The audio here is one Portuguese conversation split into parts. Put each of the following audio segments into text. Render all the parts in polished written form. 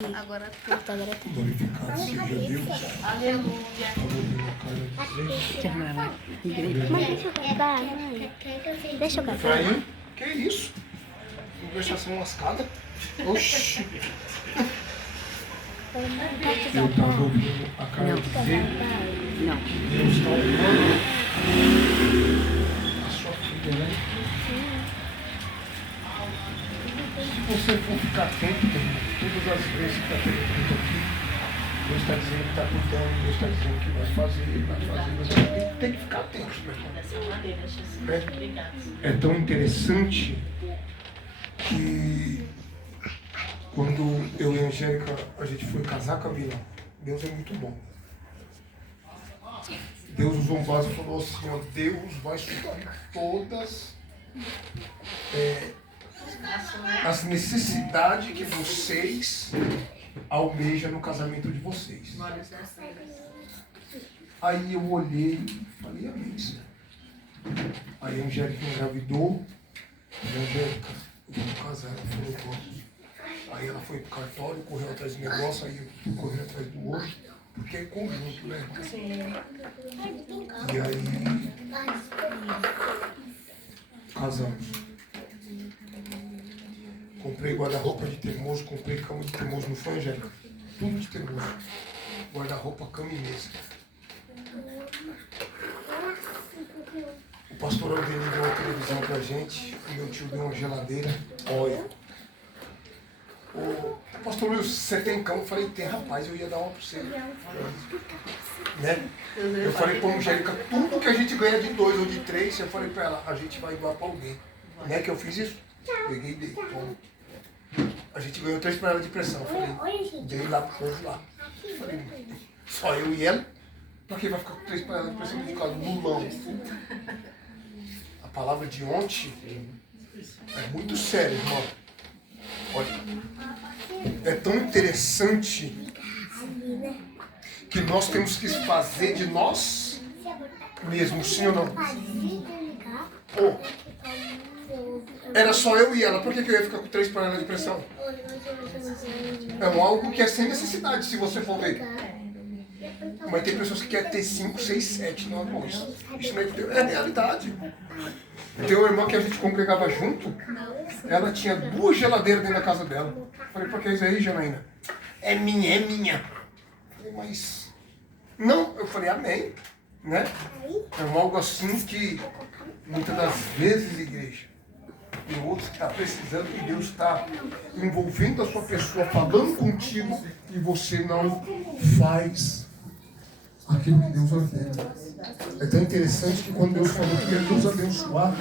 Agora tá. Glorificado seja Deus. Aleluia. Mãe, deixa eu cantar, mãe. Deixa eu cantar. Efraim, que isso? Não deixa ser uma lascada? Oxi. Eu estava ouvindo a Carla dizer que Deus está honrando a sua filha, né? Se você for ficar atento, todas as vezes que está tendo tudo aqui, Deus está dizendo que está cuidando, Deus está dizendo que vai fazer, mas a gente tem que ficar atento, meu irmão. É tão interessante que quando eu e a Angélica, a gente foi casar, Camila, Deus é muito bom. Deus usou um vaso e falou assim, ó, Deus vai suprir todas as necessidades que vocês almejam no casamento de vocês. Aí eu olhei e falei, amém, Senhor. Aí a Angélica engravidou, e a Angélica, eu vou casar, ela falou, vamos. Aí ela foi pro cartório, correu atrás do negócio, aí eu fui correr atrás do outro, porque é conjunto, né? Sim. E aí, casamos. Comprei guarda-roupa de termoço, comprei cama de termoço, não foi, Angélica? Tudo de termoço. Guarda-roupa, cama e mesa. O pastor Aldemir deu uma televisão pra gente, o meu tio deu uma geladeira. Olha. O pastor Luiz, você tem cama? Eu falei, tem, rapaz, eu ia dar uma pra você. Né? Eu falei pra Angélica, tudo que a gente ganha de 2 ou de 3, eu falei pra ela, a gente vai doar pra alguém. Né que eu fiz isso? Peguei e dei. Bom. A gente ganhou 3 panelas de pressão. Eu falei, dei lá pro povo lá. Eu falei, só eu e ela? Pra que vai ficar com 3 panelas de pressão por causa do lulão? A palavra de ontem é muito séria, irmão. Olha, é tão interessante que nós temos que fazer de nós mesmos, sim ou não? Oh, era só eu e ela, por que eu ia ficar com 3 panelas de pressão? É algo que é sem necessidade, se você for ver. Mas tem pessoas que querem ter 5, 6, 7, não, irmão. Isso não é realidade. Tem uma irmã que a gente congregava junto, ela tinha 2 geladeiras dentro da casa dela. Eu falei, por que isso aí, Janaína? É minha, é minha. Eu falei, mas... Não, eu falei, amém. Né? É algo assim que, muitas das vezes, igreja, tem outros que estão precisando e Deus está envolvendo a sua pessoa, falando contigo e você não faz aquilo que Deus ordena. É tão interessante que quando Deus falou que ia nos abençoar,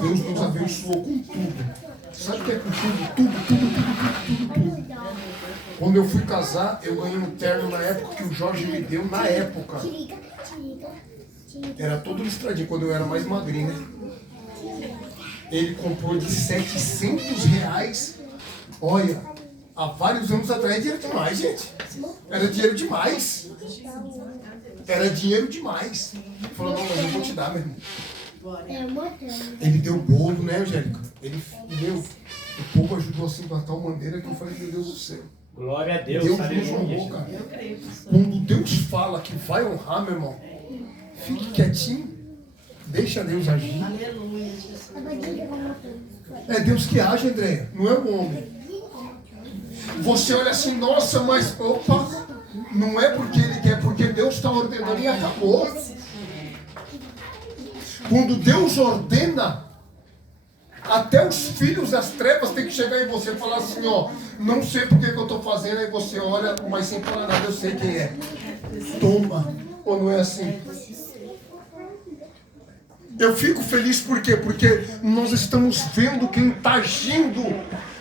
Deus nos abençoou com tudo. Sabe o que é com tudo? Tudo. Quando eu fui casar, eu ganhei um terno na época que o Jorge me deu, na época. Era todo listradinho, quando eu era mais magrinho, né? Ele comprou de R$700. Olha, há vários anos atrás é dinheiro demais, gente. Era dinheiro demais. Era dinheiro demais. Ele falou, não, mas eu vou te dar, meu irmão. Ele deu bolo, né, Angélica? Ele deu. O povo ajudou assim de uma tal maneira que eu falei, meu Deus do céu. Glória a Deus. Deus nos honrou, cara. Quando Deus fala que vai honrar, meu irmão, fique quietinho. Deixa Deus agir. Aleluia, É Deus que age, Andréia, não é o homem. Você olha assim, nossa, mas opa, não é porque ele quer, porque Deus está ordenando e acabou. Quando Deus ordena, até os filhos das trevas têm que chegar em você e falar assim, ó, não sei porque que eu estou fazendo, aí você olha, mas sem falar nada, eu sei quem é. Toma, ou não é assim? Eu fico feliz por quê? Porque nós estamos vendo quem está agindo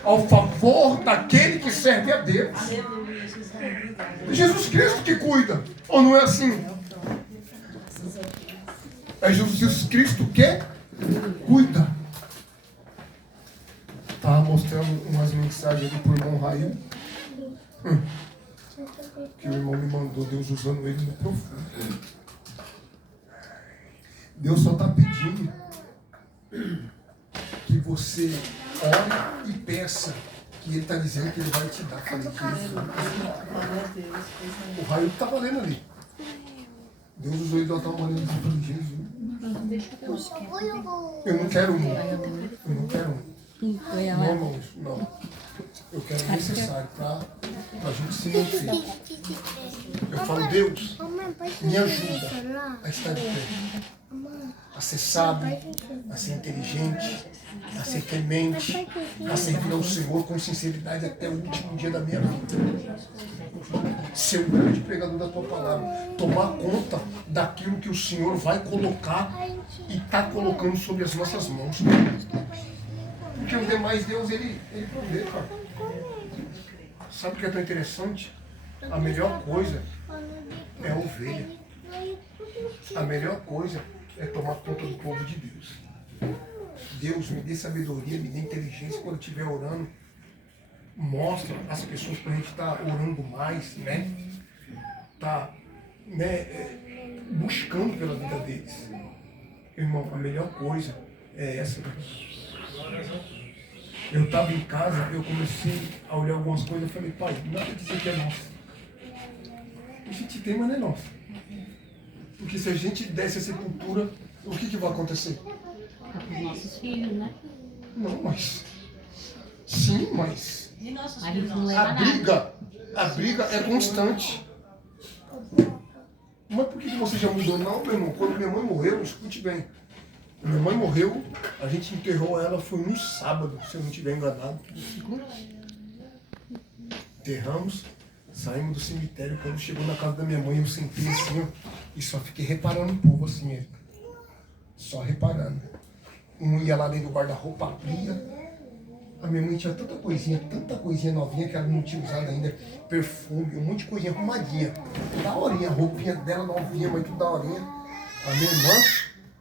ao favor daquele que serve a Deus. Jesus Cristo que cuida, ou não é assim? É Jesus Cristo que cuida. Estava mostrando umas mensagens ali pro irmão Rail. Que o irmão me mandou, Deus usando ele no profundo. Deus só está pedindo que você ore e peça que ele está dizendo que ele vai te dar. Falei, o raio estava lendo ali. Deus usou ele de uma tal maneira de falar, Jesus. Eu não quero um. Eu não quero um. Não, irmãos, não. Eu quero o necessário para a gente se manter. Eu falo, Deus, me ajuda a estar de pé. A ser sábio, a ser inteligente, a ser temente, a servir ao Senhor com sinceridade até o último dia da minha vida. Ser o grande pregador da tua palavra. Tomar conta daquilo que o Senhor vai colocar e está colocando sobre as nossas mãos. Porque os demais Deus, ele provê, cara. Sabe o que é tão interessante? A melhor coisa é a ovelha. A melhor coisa é tomar conta do povo de Deus. Deus me dê sabedoria, me dê inteligência quando eu estiver orando. Mostra as pessoas para a gente estar orando mais, né? Tá, né? Buscando pela vida deles. Irmão, a melhor coisa é essa. Eu estava em casa, eu comecei a olhar algumas coisas e falei, pai, nada dizer que é nosso. A gente tem, mas não é nosso. Porque se a gente desse a sepultura, o que vai acontecer? Os nossos filhos, né? Não, mas... Sim, mas... A gente não leva nada. A briga é constante. Mas por que você já mudou? Não, meu irmão, quando minha mãe morreu, escute bem. Minha mãe morreu, a gente enterrou ela, foi no sábado, se eu não estiver enganado. Enterramos, saímos do cemitério. Quando chegou na casa da minha mãe, eu sentei assim, ó, e só fiquei reparando o povo assim, Érica. Só reparando. Um ia lá dentro do guarda-roupa, abria. A minha mãe tinha tanta coisinha novinha que ela não tinha usado ainda. Perfume, um monte de coisinha arrumadinha. Daorinha, a roupinha dela novinha, mas tudo daorinha. A minha irmã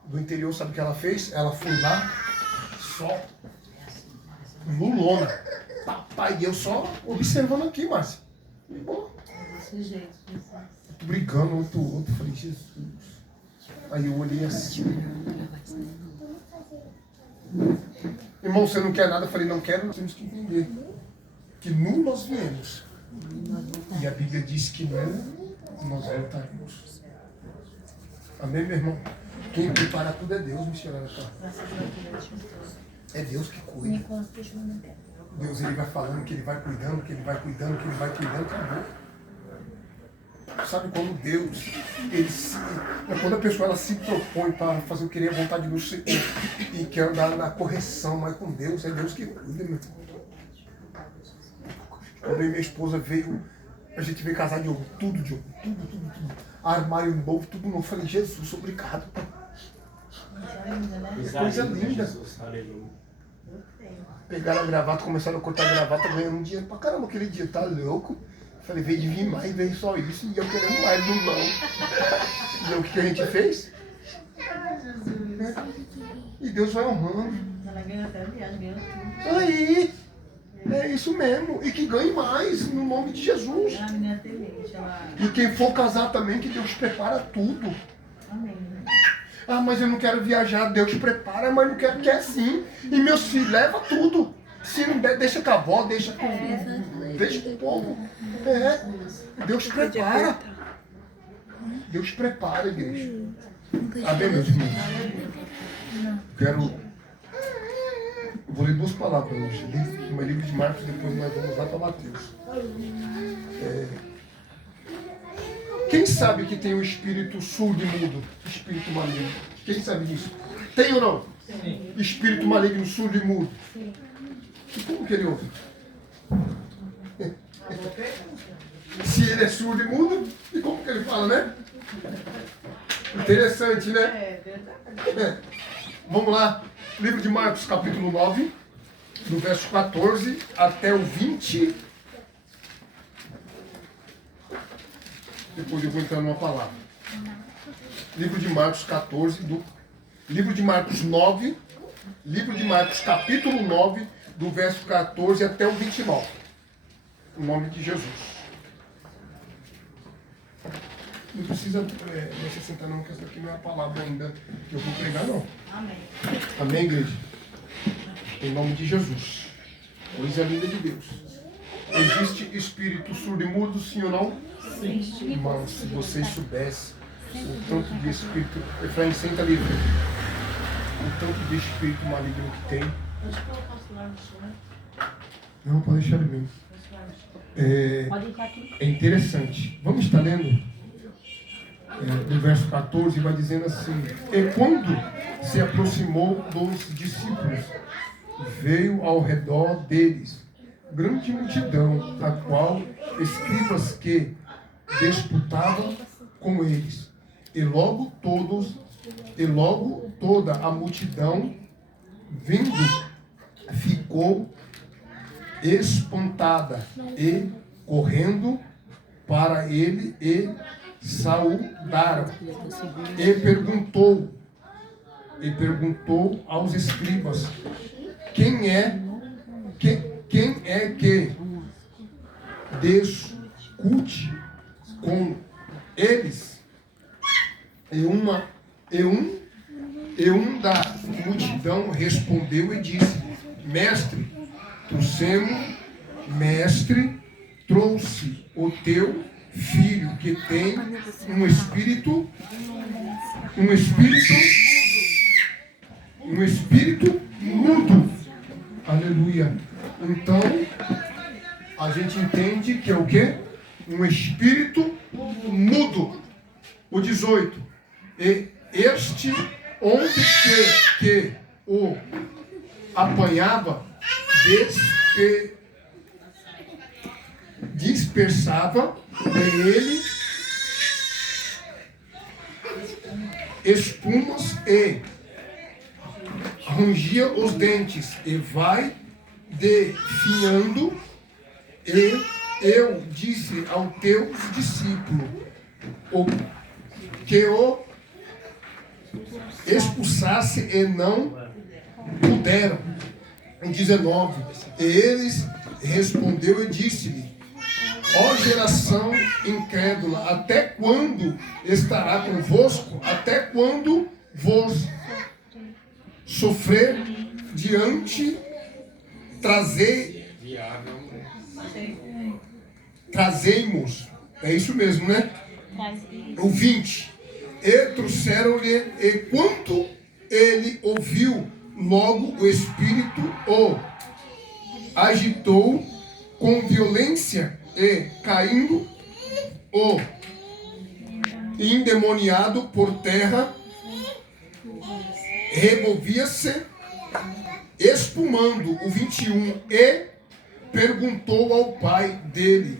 do interior, sabe o que ela fez? Ela foi lá, só lulona. Papai, e eu só observando aqui, Márcia. E bom. Brigando um com o outro. Falei, Jesus. Aí eu olhei assim. Irmão, você não quer nada? Eu falei, não quero, nós temos que entender que nu nós viemos. E a Bíblia diz que nu nós voltaremos. Amém, meu irmão? Quem prepara tudo é Deus, missionário. É Deus que cuida. Deus, ele vai falando que ele vai cuidando, que ele vai cuidando, que ele vai cuidando, acabou. Sabe quando Deus, quando a pessoa ela se propõe para fazer o querer a vontade do Senhor e quer andar na correção, mas com Deus, é Deus que cuida, meu irmão. Quando eu e minha esposa veio, a gente veio casar de ouro, tudo de ouro, tudo. Armário novo, tudo novo. Eu falei, Jesus, obrigado. Coisa linda. Pegaram a gravata, começaram a cortar a gravata, ganhando dinheiro pra caramba aquele dia, tá louco? Falei, veio de vir mais, veio só isso, e eu querendo mais, não. E o que a gente fez? E Deus vai honrando. Ela ganha até viagem, ganha tudo. Aí, é isso mesmo. E que ganhe mais, no nome de Jesus. A menina é temente, E quem for casar também, que Deus prepara tudo. Amém. Ah, mas eu não quero viajar, Deus prepara, mas não quero, quer sim. E meus filhos, leva tudo. Se não der, deixa com a avó, deixa com o povo. Deus prepara. Deus prepara, igreja. Amém, meus irmãos? Vou ler duas palavras hoje. Uma livro de Marcos, depois nós vamos lá para Mateus. Quem sabe que tem um espírito surdo e mudo? Espírito maligno. Quem sabe disso? Tem ou não? Sim. Espírito maligno, surdo e mudo. Sim. E como que ele ouve? Se ele é surdo e mudo, e como que ele fala, né? Interessante, né? Vamos lá. Livro de Marcos, capítulo 9, do verso 14 até o 20. Depois eu vou entrar numa palavra. Livro de Marcos 14, livro de Marcos 9, livro de Marcos capítulo 9, do verso 14 até o 29. Em nome de Jesus. Não precisa se sentar não, que essa aqui não é a palavra ainda que eu vou pregar, não. Amém. Amém, igreja? Em nome de Jesus. Coisa linda de Deus. Existe espírito surdo e mudo, sim ou não? Sim. Irmão, se vocês soubessem o tanto de espírito... Efraim, senta ali, filho. O tanto de espírito maligno que tem. Acho que eu posso lá no chão. Não, pode deixar ele mesmo. Pode entrar aqui. É interessante. Vamos estar lendo no verso 14, vai dizendo assim: e quando se aproximou dos discípulos, veio ao redor deles grande multidão, a qual escribas que disputavam com eles. E logo toda a multidão, vindo, ficou espantada e correndo para ele e saudaram. E perguntou aos escribas: quem é que discute com eles? E um da multidão respondeu e disse: mestre, trouxe o teu filho que tem um espírito mudo. Aleluia. Então, a gente entende que é o quê? Um espírito mudo. O 18. E este onde que o apanhava, dispersava de ele espumas e rangia os dentes e vai definhando. E eu disse aos teus discípulos que o expulsasse e não puderam. O 19. E eles respondeu e disse-lhe: ó geração incrédula, até quando estará convosco? Até quando vos sofrer diante? Trazei-mos. É isso mesmo, né? O 20. E trouxeram-lhe, e quanto ele ouviu, logo o Espírito o agitou com violência, e caindo o endemoniado por terra, removia-se espumando. O 21. E perguntou ao pai dele: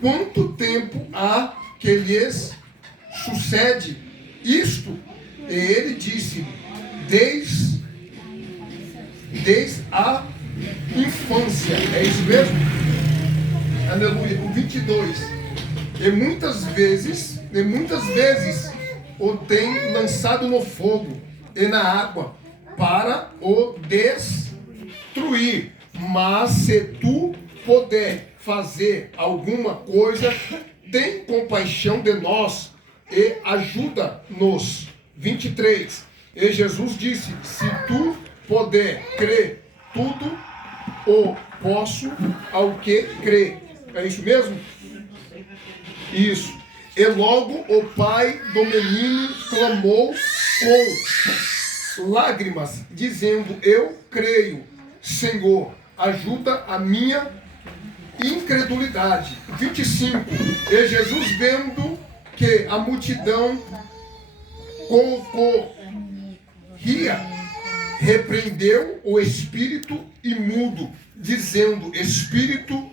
quanto tempo há que lhes sucede isto? E ele disse: desde a infância. É isso mesmo? Aleluia. O 22. E muitas vezes o tem lançado no fogo e na água para o destruir. Mas se tu puder fazer alguma coisa, tem compaixão de nós e ajuda-nos. 23. E Jesus disse: se tu puder crer, tudo o posso ao que crê. É isso mesmo? Isso. E logo o pai do menino clamou com lágrimas, dizendo: eu creio, Senhor, ajuda a minha incredulidade. 25. E Jesus, vendo que a multidão concorria, repreendeu o espírito imundo, dizendo: espírito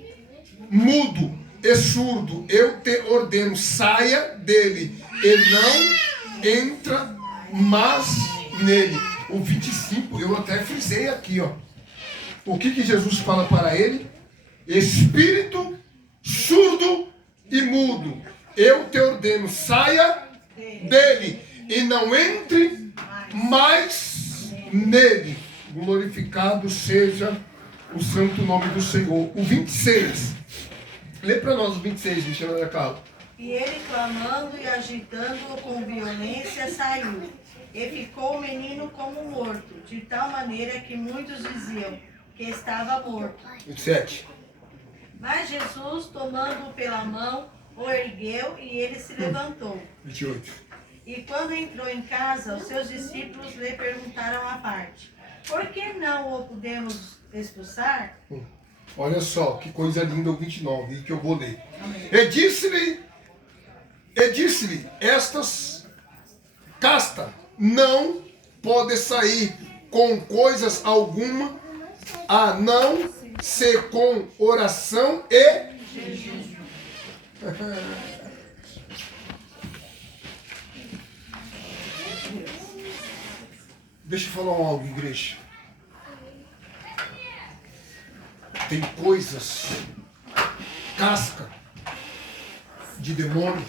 mudo e surdo, eu te ordeno, saia dele e não entra mais nele. O 25, eu até frisei aqui, ó. O que Jesus fala para ele? Espírito surdo e mudo, eu te ordeno, saia dele e não entre mais nele. Glorificado seja o santo nome do Senhor. O 26. Lê para nós o 26, missionária Carla. E ele, clamando e agitando-o com violência, saiu. E ficou o menino como morto, de tal maneira que muitos diziam: que estava morto. 27. Mas Jesus, tomando-o pela mão, o ergueu e ele se levantou. 28. E quando entrou em casa, os seus discípulos lhe perguntaram à parte: por que não o podemos expulsar? Olha só, que coisa linda o 29, que eu vou ler. E disse-lhe, estas casta não pode sair com coisas alguma, a não ser com oração e jejum. Deixa eu falar algo, igreja. Tem coisas, casca de demônio,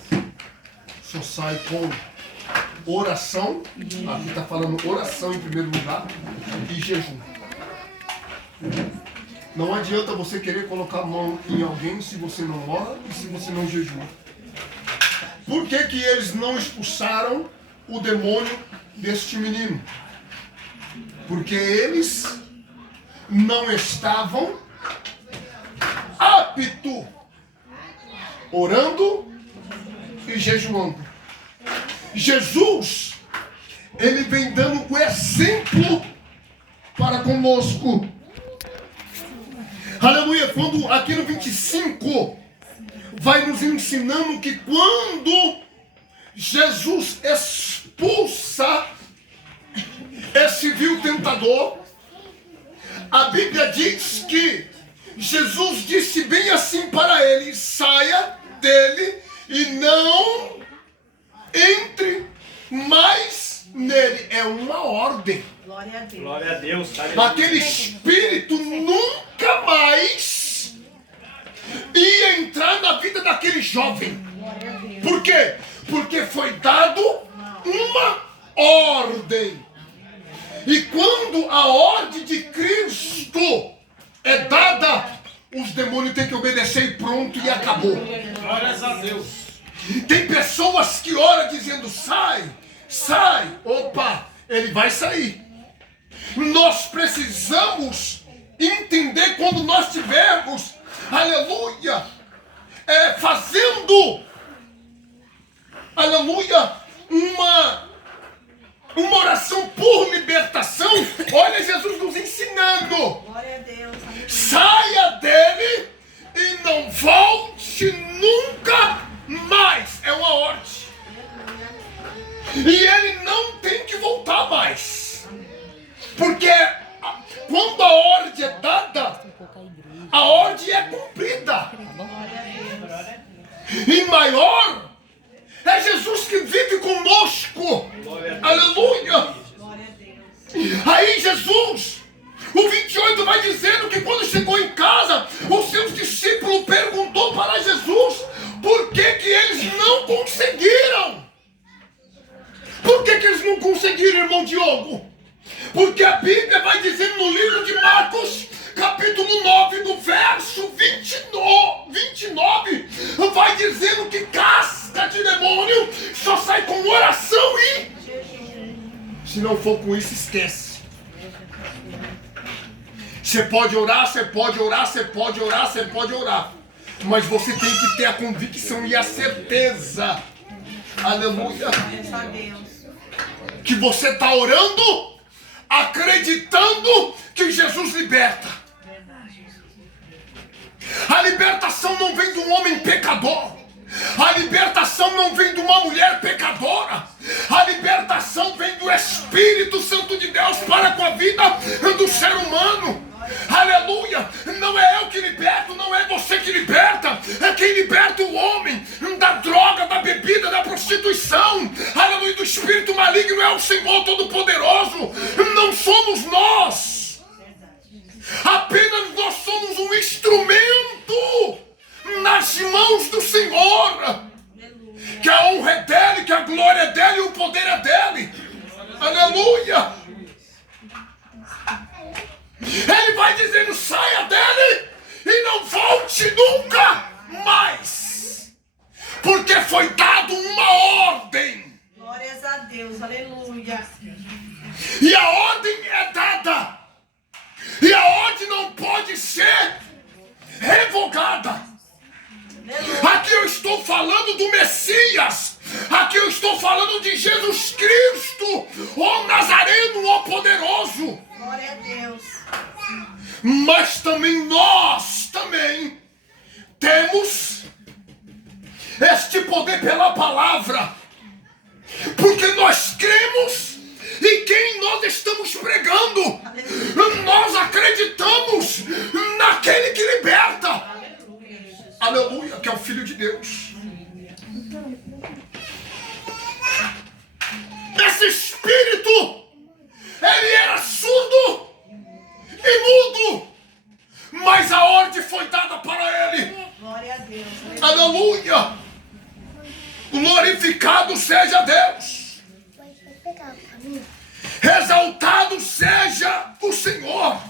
só sai com oração. Aqui está falando oração em primeiro lugar e jejum. Não adianta você querer colocar a mão em alguém se você não ora e se você não jejua. Por que que eles não expulsaram o demônio deste menino? Porque eles não estavam aptos, orando e jejuando. Jesus, ele vem dando o exemplo para conosco. Aleluia, quando aqui no 25 vai nos ensinando que quando Jesus expulsa esse vil tentador, a Bíblia diz que Jesus disse bem assim para ele: saia dele e não entre mais nele. É uma ordem. Glória a Deus. Glória a Deus. Aquele espírito nunca mais ia entrar na vida daquele jovem. Por quê? Porque foi dado uma ordem. E quando a ordem de Cristo é dada, os demônios têm que obedecer e pronto, e acabou. Glórias a Deus. Tem pessoas que oram dizendo: sai, sai. Opa, ele vai sair. Nós precisamos entender quando nós tivermos, aleluia, fazendo, aleluia, uma oração por libertação. Olha Jesus nos ensinando: Glória a Deus. saia dele e não volte nunca mais. É uma ordem. E ele não tem que voltar mais. Porque quando a ordem é dada, a ordem é cumprida. E maior é Jesus que vive conosco. Aleluia. Aí Jesus, o 28 vai dizendo que quando chegou em casa, os seus discípulos perguntou para Jesus por que que eles não conseguiram. Por que que eles não conseguiram, irmão Diogo? Porque a Bíblia vai dizendo no livro de Marcos, capítulo 9, no verso 29, vai dizendo que casca de demônio só sai com oração e... Se não for com isso, esquece. Você pode orar, você pode orar, você pode orar, você pode orar. Mas você tem que ter a convicção e a certeza, aleluia, que você está orando, acreditando que Jesus liberta. A libertação não vem de um homem pecador. A libertação não vem de uma mulher pecadora. A libertação vem do Espírito Santo de Deus para com a vida do ser humano. Aleluia. Não é eu que liberto, não é você que liberta. É quem liberta o homem da droga, da bebida, da prostituição. Aleluia. Do espírito maligno é o Senhor Todo-Poderoso. Não somos nós. Apenas nós somos um instrumento nas mãos do Senhor. Que a honra é dele, que a glória é dele e o poder é dele. Aleluia. Ele vai dizendo: saia dele e não volte nunca mais. Porque foi dado uma ordem. Glórias a Deus, aleluia. E a ordem é dada. E a ordem não do Messias. Aqui eu estou falando de Jesus Cristo, o Nazareno, o poderoso. Glória a Deus. Mas também nós temos este poder pela palavra, porque nós cremos em quem nós estamos pregando. Nós acreditamos naquele que liberta. Aleluia, que é o Filho de Deus. Esse espírito, ele era surdo e mudo, mas a ordem foi dada para ele. Glória a Deus. Aleluia. Glorificado seja Deus. Exaltado seja o Senhor.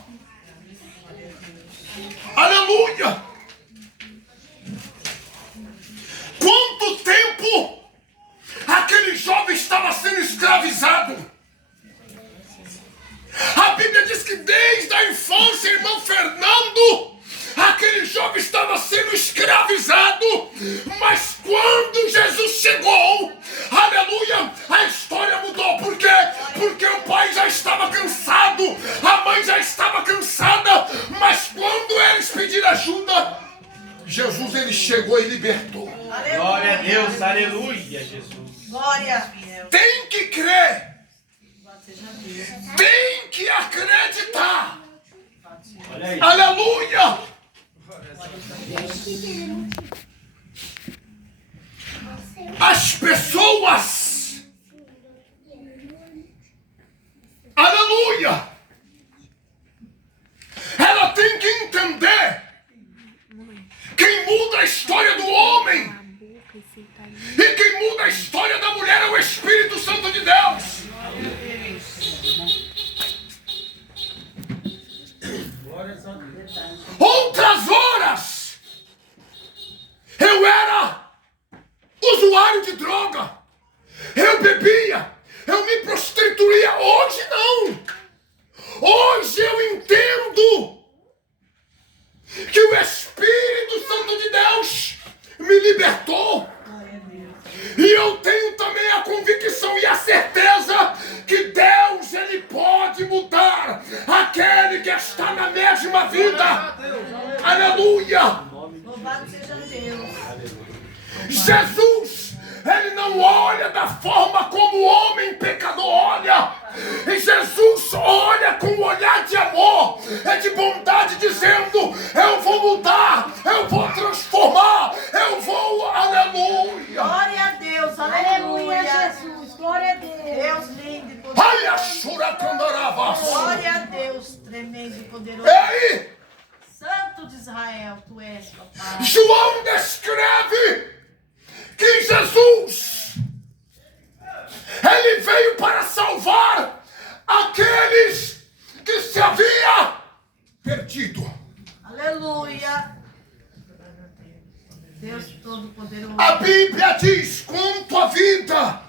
Aleluia. Quanto tempo aquele jovem estava sendo escravizado? A Bíblia diz que desde a infância, irmão Fernando, aquele jovem estava sendo escravizado. Mas quando Jesus chegou, aleluia, a história mudou. Por quê? Porque o pai já estava cansado, a mãe já estava cansada. Mas quando eles pediram ajuda, Jesus, ele chegou e libertou. Aleluia. Glória a Deus, aleluia, Jesus. Glória a Deus. Tem que crer, Seja Deus. tem que acreditar. Olha aí. Aleluia. As pessoas, aleluia, ela tem que entender. Quem muda a história do homem e quem muda a história da mulher é o Espírito Santo de Deus. Outras horas eu era usuário de droga, eu bebia, eu me prostituía. Hoje não. Hoje eu entendo que o Espírito Santo de Deus me libertou. E eu tenho também a convicção e a certeza que Deus, ele pode mudar aquele que está na mesma vida. Aleluia. Louvado seja Deus. Jesus, ele não olha da forma como o homem pecador olha. E Jesus olha com um olhar de amor, é de bondade, dizendo: eu vou mudar, eu vou transformar, eu vou, aleluia. Glória a Deus. Aleluia, Aleluia. Jesus. Glória a Deus. Deus lindo e poderoso. Olha, Shurakandaravas. Glória a Deus, tremendo e poderoso. Ei, Santo de Israel, tu és, papai. João descreve que Jesus, ele veio para salvar aqueles que se havia perdido. Aleluia. Deus Todo-Poderoso. A Bíblia diz: quanto à vida,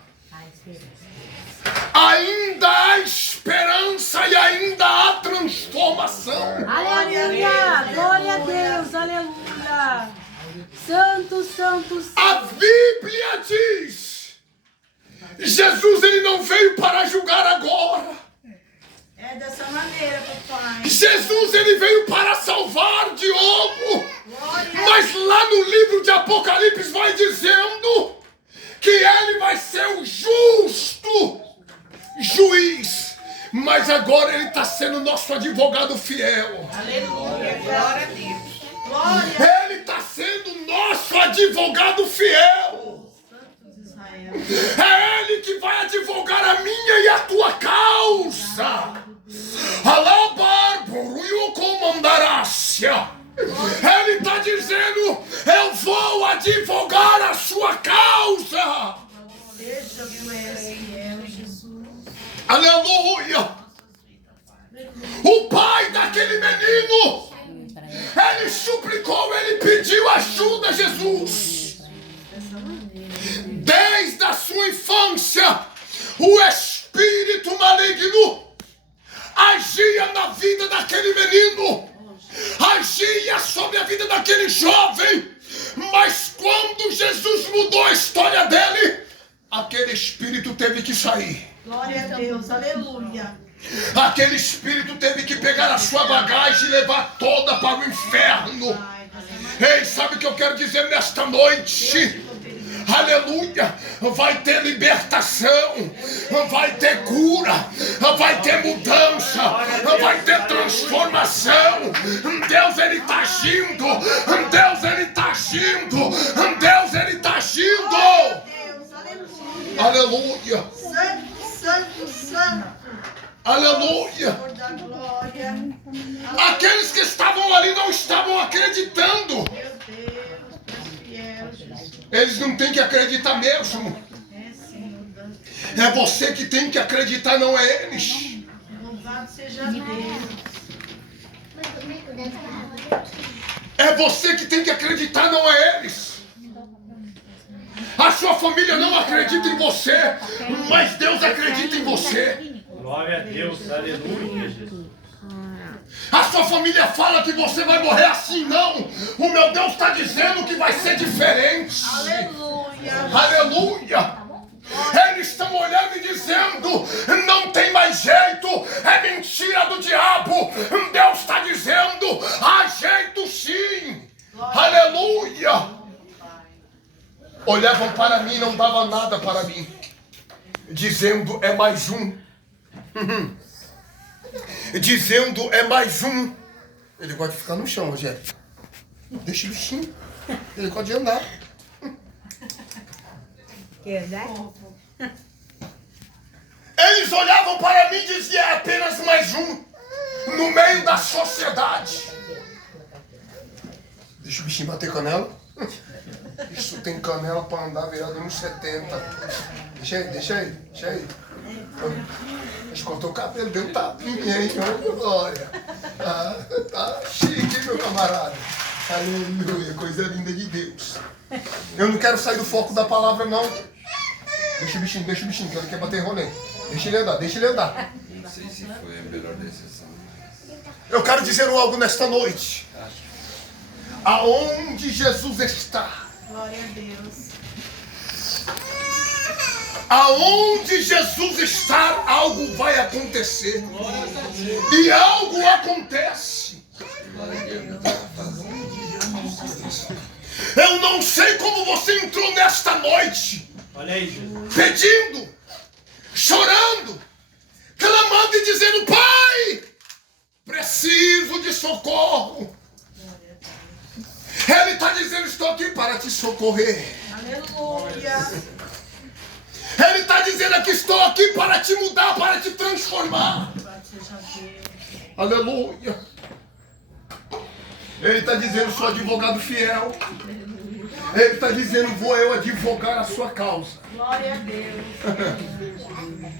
ainda há esperança e ainda há transformação. Aleluia. Glória a Deus. Aleluia. Santo, santo, santo. A Bíblia diz: Jesus, ele não veio para julgar agora. É dessa maneira, papai. Jesus, ele veio para salvar, Diogo. Glória. Mas lá no livro de Apocalipse vai dizendo que ele vai ser o justo juiz. Mas agora ele está sendo nosso advogado fiel. Aleluia. Glória a Deus. Glória. Ele está sendo nosso advogado fiel. Santo de Israel. É ele que vai advogar a minha e a tua causa. Alabarboruiocomandarácia. Ele está dizendo: eu vou advogar a sua causa. Seja tu és fiel, Jesus. Aleluia. O pai daquele menino, ele suplicou, ele pediu ajuda a Jesus. Desde a sua infância, o espírito maligno agia na vida daquele menino, agia sobre a vida daquele jovem. Mas quando Jesus mudou a história dele, aquele espírito teve que sair. Glória a Deus, aleluia. Aquele espírito teve que pegar a sua bagagem e levar toda para o inferno. Ei, sabe o que eu quero dizer nesta noite? Aleluia, vai ter libertação, vai ter cura, vai ter mudança, vai ter transformação. Deus, Ele está agindo, Deus, Ele está agindo, Deus, Ele está agindo. Aleluia, Santo, santo, santo. aleluia. Senhor da glória. Aqueles que estavam ali não estavam acreditando. Meu Deus, tu és fiel, Jesus. Eles não têm que acreditar mesmo. É, Senhor. É você que tem que acreditar, não é eles. Louvado seja Deus. É você que tem que acreditar, não é eles. A sua família não acredita em você, mas Deus acredita em você. Glória a Deus, aleluia, Jesus. A sua família fala que você vai morrer assim, não. O meu Deus está dizendo que vai ser diferente. Aleluia. Aleluia. Eles estão olhando e dizendo, não tem mais jeito, é mentira do diabo. Deus está dizendo, há jeito sim. Aleluia. Olhavam para mim, não dava nada para mim, dizendo, é mais um. Dizendo, é mais um. Ele gosta de ficar no chão, Rogério. Deixa o bichinho. Ele gosta de andar. Eles olhavam para mim e diziam, é apenas mais um. No meio da sociedade. Deixa o bichinho bater canela. Isso tem canela para andar virado uns 70. Deixa aí, deixa aí, deixa aí. Cortou o cabelo, deu um tapinha, hein? Glória. Tá chique, meu camarada. Aleluia, coisa linda de Deus. Eu não quero sair do foco da palavra, não. Deixa o bichinho, que ele quer bater rolê. Deixa ele andar, deixa ele andar. Não sei se foi a melhor decisão. Eu quero dizer algo nesta noite. Aonde Jesus está? Glória a Deus. Aonde Jesus está, algo vai acontecer. E algo acontece. Eu não sei como você entrou nesta noite. Olha aí, Jesus. Pedindo, chorando, clamando e dizendo, Pai, preciso de socorro. Ele está dizendo, estou aqui para te socorrer. Aleluia. Ele está dizendo que estou aqui para te mudar, para te transformar. Louvado seja Deus. Aleluia. Ele está dizendo, sou advogado fiel. Ele está dizendo, vou eu advogar a sua causa. Glória a Deus.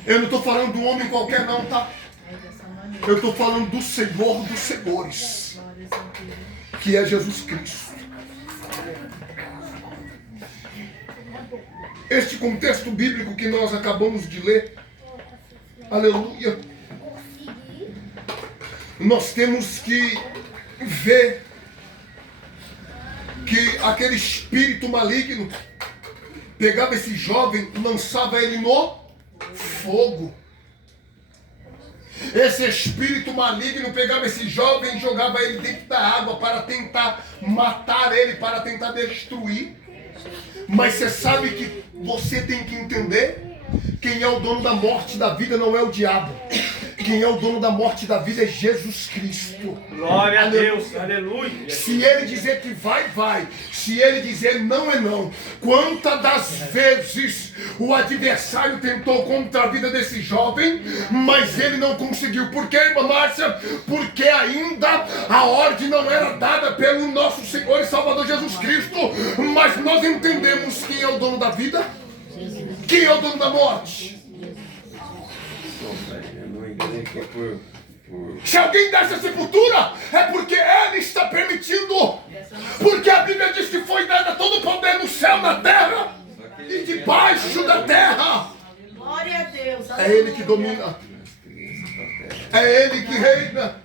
Eu não estou falando do homem qualquer não, tá? É dessa maneira. Eu estou falando do Senhor dos Senhores, Glória a Deus. que é Jesus Cristo. Este contexto bíblico que nós acabamos de ler, aleluia, nós temos que ver que aquele espírito maligno pegava esse jovem, lançava ele no fogo. Esse espírito maligno pegava esse jovem e jogava ele dentro da água para tentar matar ele, para tentar destruir. Mas você sabe que você tem que entender, quem é o dono da morte e da vida não é o diabo. Quem é o dono da morte e da vida é Jesus Cristo. Glória a Deus, aleluia. Se ele dizer que vai, vai. Se ele dizer não, é não. Quantas das vezes o adversário tentou contra a vida desse jovem, mas ele não conseguiu. Por quê, irmã Márcia? Porque ainda a ordem não era dada pelo nosso Senhor e Salvador Jesus Cristo. Mas nós entendemos quem é o dono da vida, quem é o dono da morte. Se alguém desce a sepultura, é porque ele está permitindo. Porque a Bíblia diz que foi dada todo o poder no céu, na terra e debaixo da terra. Glória a Deus. É ele que domina. É ele que reina.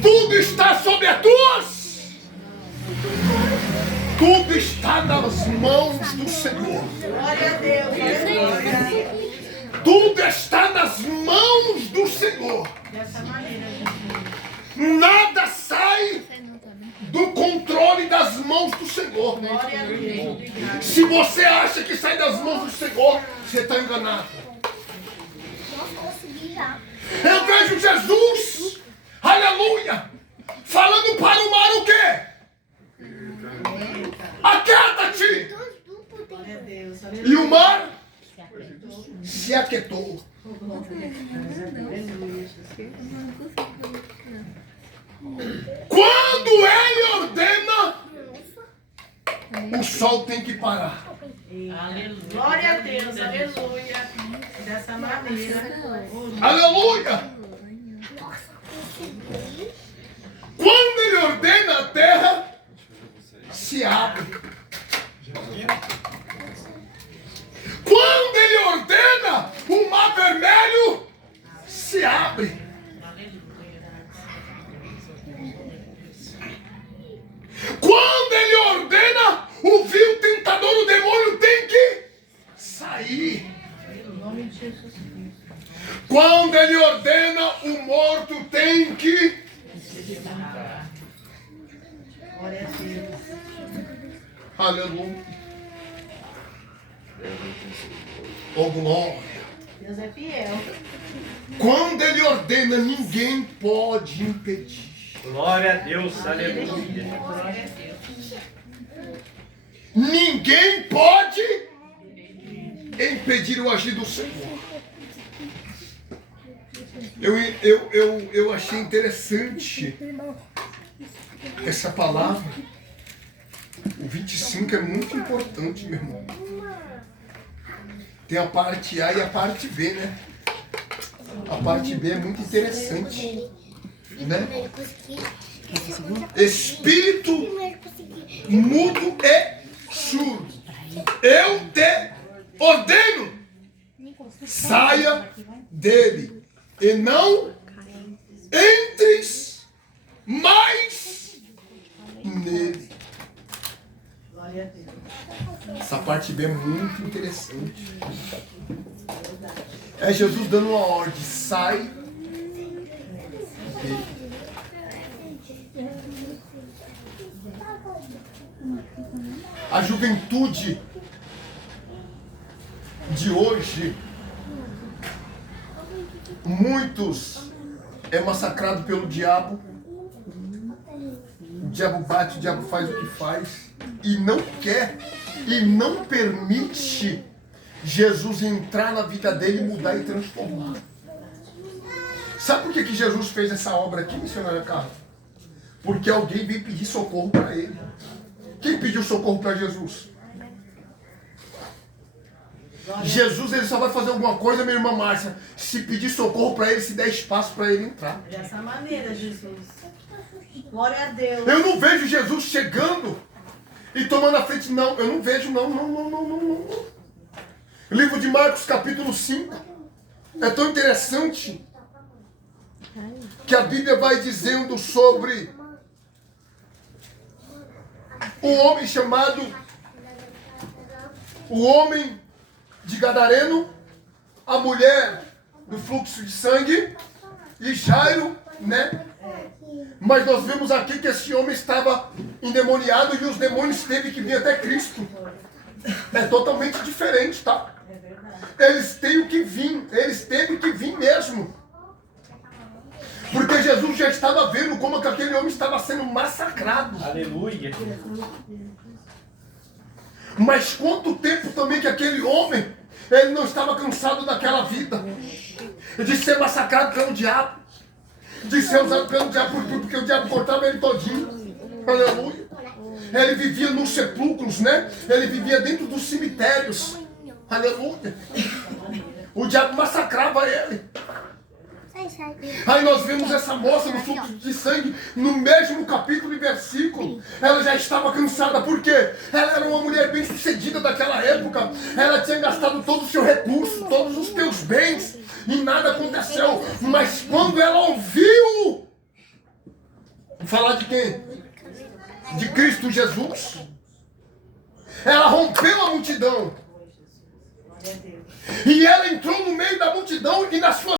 Tudo está sob as tuas. Tudo está nas mãos do Senhor. Glória a Deus. Aleluia. Tudo está nas mãos do Senhor. Dessa maneira, Jesus. Nada sai do controle das mãos do Senhor. Glória a Deus. Obrigado. Se você acha que sai das mãos do Senhor, você está enganado. Eu vejo Jesus, aleluia, falando para o mar o quê? Aquieta-te! Glória a Deus. E o mar se aquietou. Quando ele ordena, o sol tem que parar. Glória a Deus. Aleluia. Dessa maneira. Aleluia! Quando ele ordena, a terra se abre. Quando ele ordena, o mar vermelho se abre. Quando ele ordena, o vil tentador, o demônio tem que sair. Quando ele ordena, o morto tem que... Glória a Deus. Aleluia. Oh, glória. Deus é fiel. Quando ele ordena, ninguém pode impedir. Glória a Deus, aleluia. Ninguém pode impedir o agir do Senhor. Eu achei interessante essa palavra. O 25 é muito importante, meu irmão. Tem a parte A e a parte B, né? A parte B é muito interessante, né? Espírito mudo e surdo. Eu te ordeno, saia dele e não entres mais nele. Glória a Deus. Essa parte B é muito interessante. É Jesus dando uma ordem, sai dele. A juventude de hoje, muitos é massacrado pelo diabo. O diabo bate, o diabo faz o que faz e não quer e não permite Jesus entrar na vida dele, mudar e transformar. Sabe por que Jesus fez essa obra aqui, missionária Carla? Porque alguém veio pedir socorro para ele. Quem pediu socorro para Jesus? Jesus, ele só vai fazer alguma coisa, minha irmã Márcia, se pedir socorro para ele, se der espaço para ele entrar. Dessa maneira, Jesus. Glória a Deus. Eu não vejo Jesus chegando e tomando a frente, não. Eu não vejo, não. Livro de Marcos, capítulo 5. É tão interessante que a Bíblia vai dizendo sobre um homem chamado o homem de Gadareno, a mulher do fluxo de sangue e Jairo, né? Mas nós vemos aqui que esse homem estava endemoniado e os demônios teve que vir até Cristo. É totalmente diferente, tá? Eles têm que vir mesmo. Porque Jesus já estava vendo como que aquele homem estava sendo massacrado. Aleluia. Mas quanto tempo também que aquele homem, ele não estava cansado daquela vida, de ser massacrado pelo diabo, de ser usado pelo diabo, porque o diabo cortava ele todinho. Aleluia. Ele vivia nos sepulcros, né? Ele vivia dentro dos cemitérios. Aleluia. O diabo massacrava ele. Aí nós vemos essa moça no fluxo de sangue, no mesmo capítulo e versículo. Ela já estava cansada, porque ela era uma mulher bem sucedida daquela época. Ela tinha gastado todo o seu recurso, todos os teus bens, e nada aconteceu. Mas quando ela ouviu falar de quem? De Cristo Jesus. Ela rompeu a multidão. Glória a Deus. E ela entrou no meio da multidão e nas suas